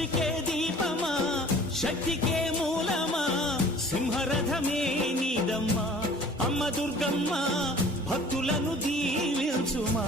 సృష్టికే దీపమా శక్తికే మూలమా సింహరథమే నీదమ్మా అమ్మ దుర్గమ్మ భక్తులను దీవించుమా